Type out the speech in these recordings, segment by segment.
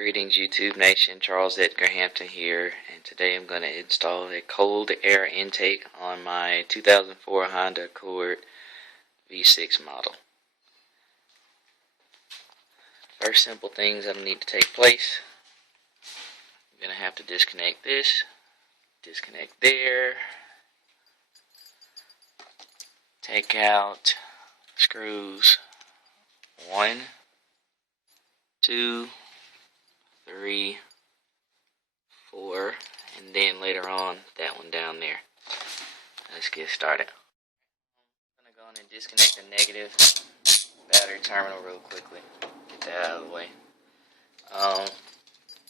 Greetings YouTube Nation, Charles Edgar Hampton here, and today I'm going to install a cold air intake on my 2004 Honda Accord V6 model. First simple things that'll need to take place. I'm going to have to disconnect this, disconnect there, take out screws 1, 2, 3, 4, and then later on that one down there. Let's get started. I'm going to go on and disconnect the negative battery terminal real quickly. Get that out of the way.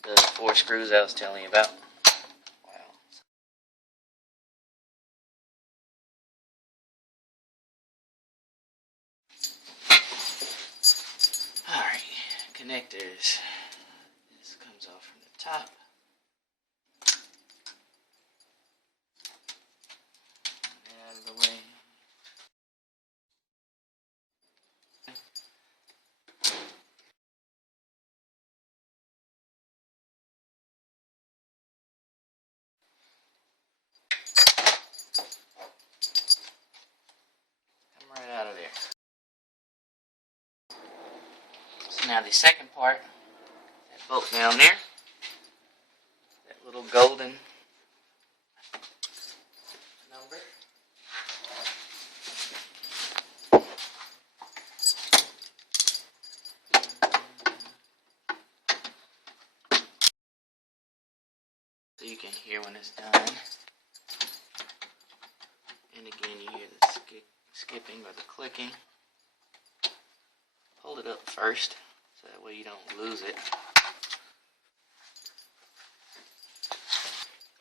The 4 screws I was telling you about. Wow. Alright, connectors. This comes off from the top. Out of the way. Come right out of there. So now the second part, that bolt down there, that little golden number. So you can hear when it's done. And again you hear the skipping or the clicking. Hold it up first so that way you don't lose it.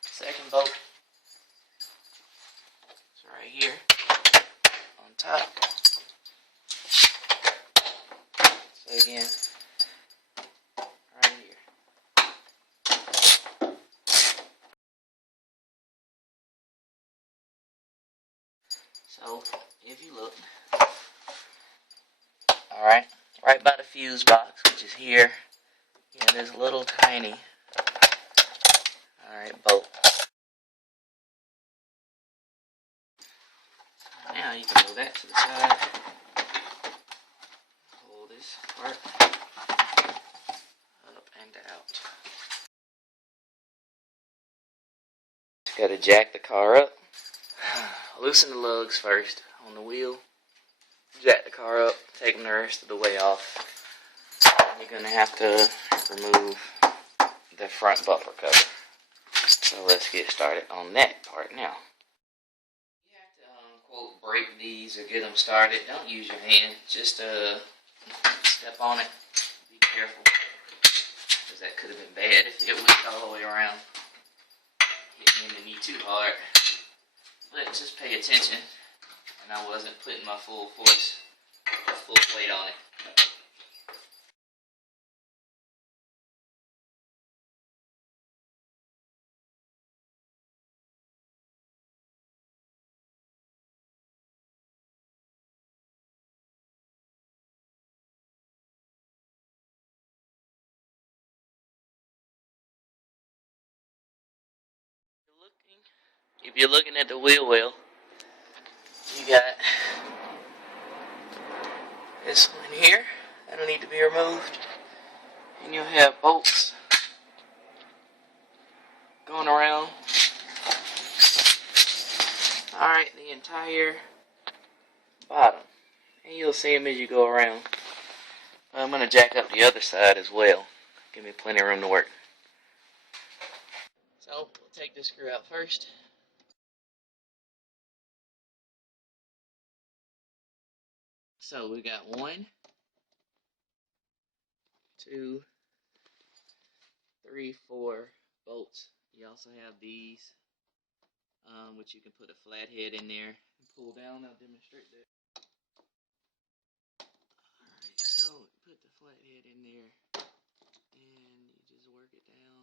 Second bolt is right here on top. So again, right here. So if you look, alright, right by the fuse box, which is here, there's a little tiny, bolt. Now you can move that to the side. Hold this part up and out. Got to jack the car up. Loosen the lugs first on the wheel. Jack the car up. Take them the rest of the way off. And you're going to have to remove the front bumper cover. So let's get started on that part now. You have to quote break these or get them started. Don't use your hand. Just step on it. Be careful, because that could have been bad if it went all the way around. Hit me in the knee too hard. But just pay attention, and I wasn't putting my full force, full weight on it. If you're looking at the wheel well, you got this one here that'll need to be removed, and you'll have bolts going around. Alright, the entire bottom, and you'll see them as you go around. I'm going to jack up the other side as well. Give me plenty of room to work. So we'll take this screw out first. So we got 1, 2, 3, 4 bolts. You also have these, which you can put a flathead in there and pull down. I'll demonstrate that. Alright, so put the flathead in there, and you just work it down,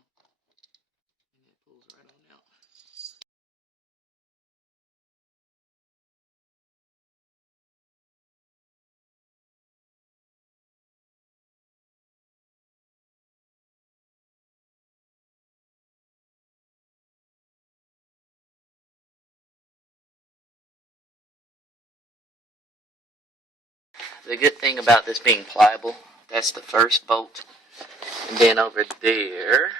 and it pulls right on out. The good thing about this being pliable, that's the first bolt. And then over there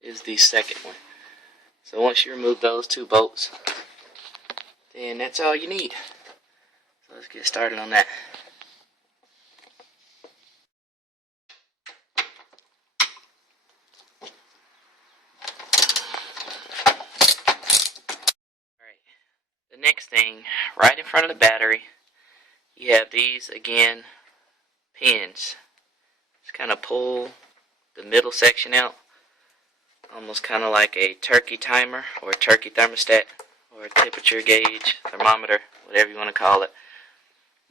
is the second one. So once you remove those two bolts, then that's all you need. So let's get started on that. Alright, the next thing, right in front of the battery, you have these, again, pins. Just kind of pull the middle section out, almost kind of like a turkey timer or a turkey thermostat or a temperature gauge, thermometer, whatever you want to call it.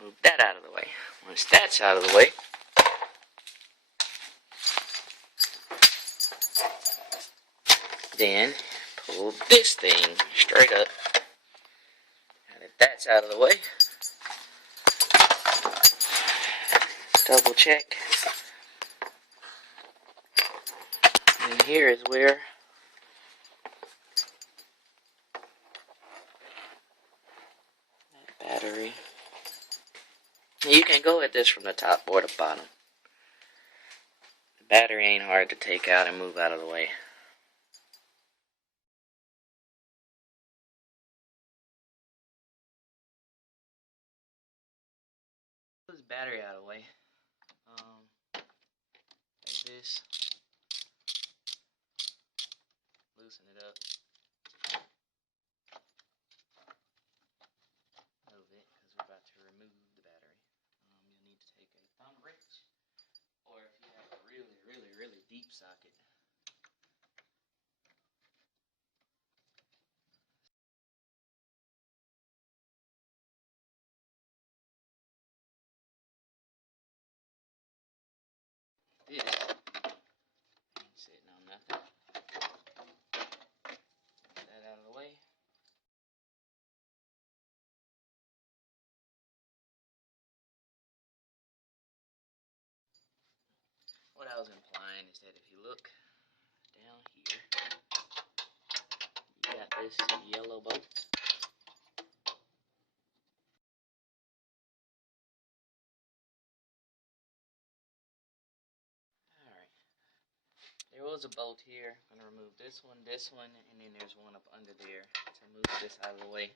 Move that out of the way. Once that's out of the way, then pull this thing straight up. Now that that's out of the way, double check. And here is where that battery. You can go at this from the top or the bottom. The battery ain't hard to take out and move out of the way. Put this battery out of the way. Like this. Loosen it up. Move it, because we're about to remove the battery. You'll need to take a thumb wrench, or if you have a really deep socket. This ain't sitting on nothing. Get that out of the way. What I was implying is that if you look down here, you got this yellow bolt. Alright. There was a bolt here. I'm going to remove this one, and then there's one up under there to move this out of the way.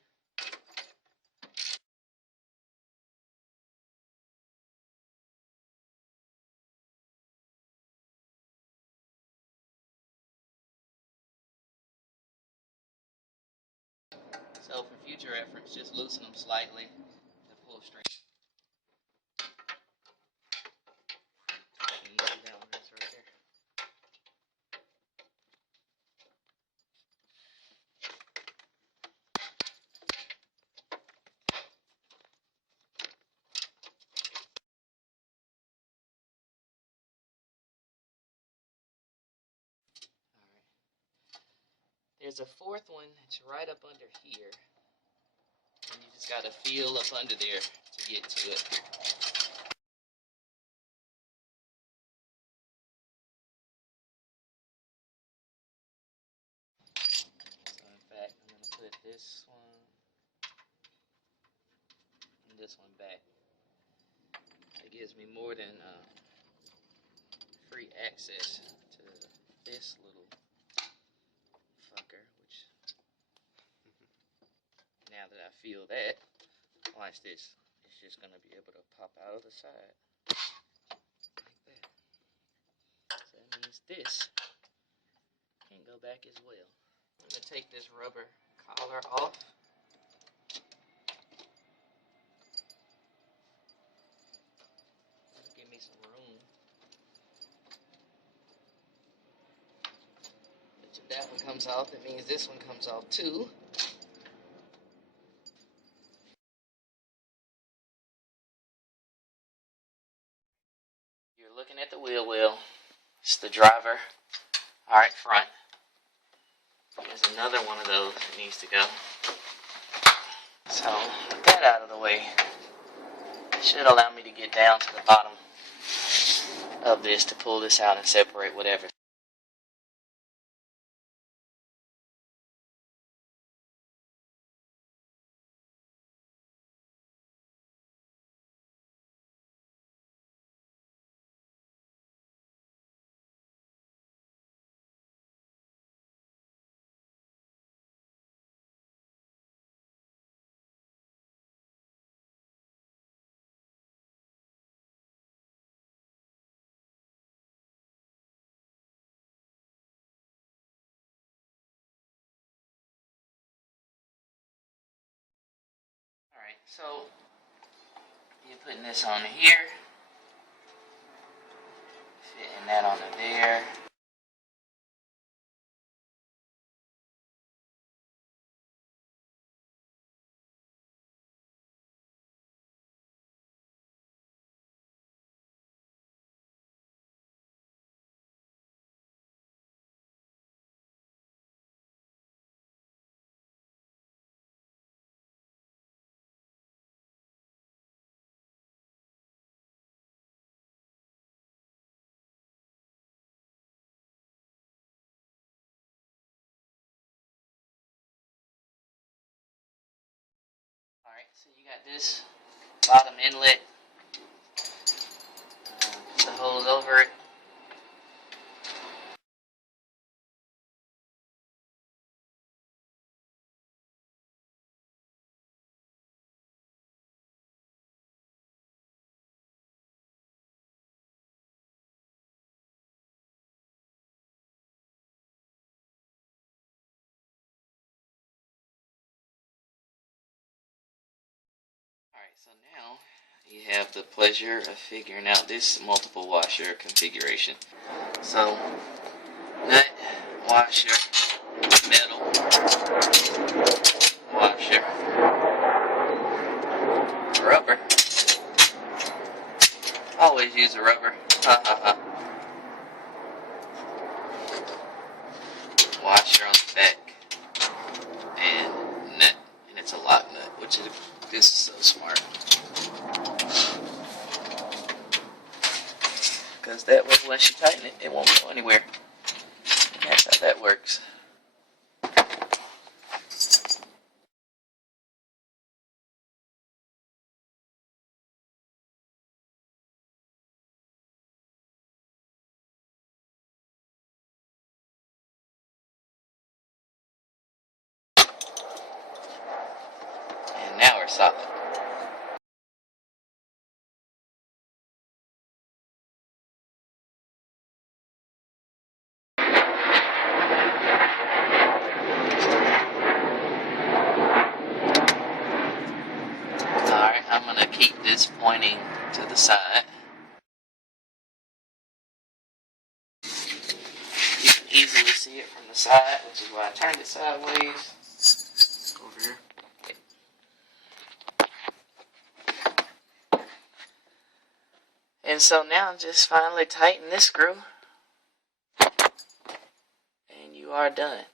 So for future reference, just loosen them slightly to pull straight. Can you see that one? That's right there. There's a fourth one that's right up under here, and you just gotta feel up under there to get to it. So in fact, I'm gonna put this one and this one back. It gives me more than free access to this little fucker, which now that I feel that, watch this, it's just gonna be able to pop out of the side like that. So that means this can go back as well. I'm gonna take this rubber collar off. Give me some room. But if that one comes off, it means this one comes off too. You're looking at the wheel well. It's the driver. Alright, front. There's another one of those that needs to go. So, with that out of the way, it should allow me to get down to the bottom of this to pull this out and separate whatever. So you're putting this on here, fitting that onto there. Alright, so you got this bottom inlet, the hose over it. Alright, so now you have the pleasure of figuring out this multiple washer configuration. So, nut, washer, metal, washer, rubber. Always use a rubber. Ha ha ha. Washer on the back. And nut. And it's a lock nut, which is so smart. Because that way, once you tighten it, it won't go anywhere. And that's how that works. And now we're solid. Alright, I'm going to keep this pointing to the side. You can easily see it from the side, which is why I turned it sideways. Over here. And so now just finally tighten this screw. And you are done.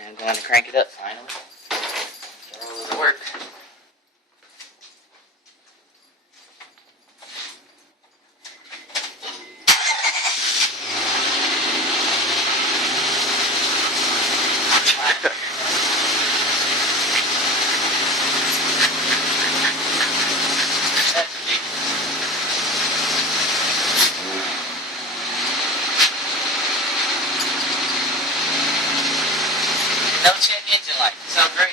And I'm going to crank it up finally. Get all of the work. No check engine light. Sounds great.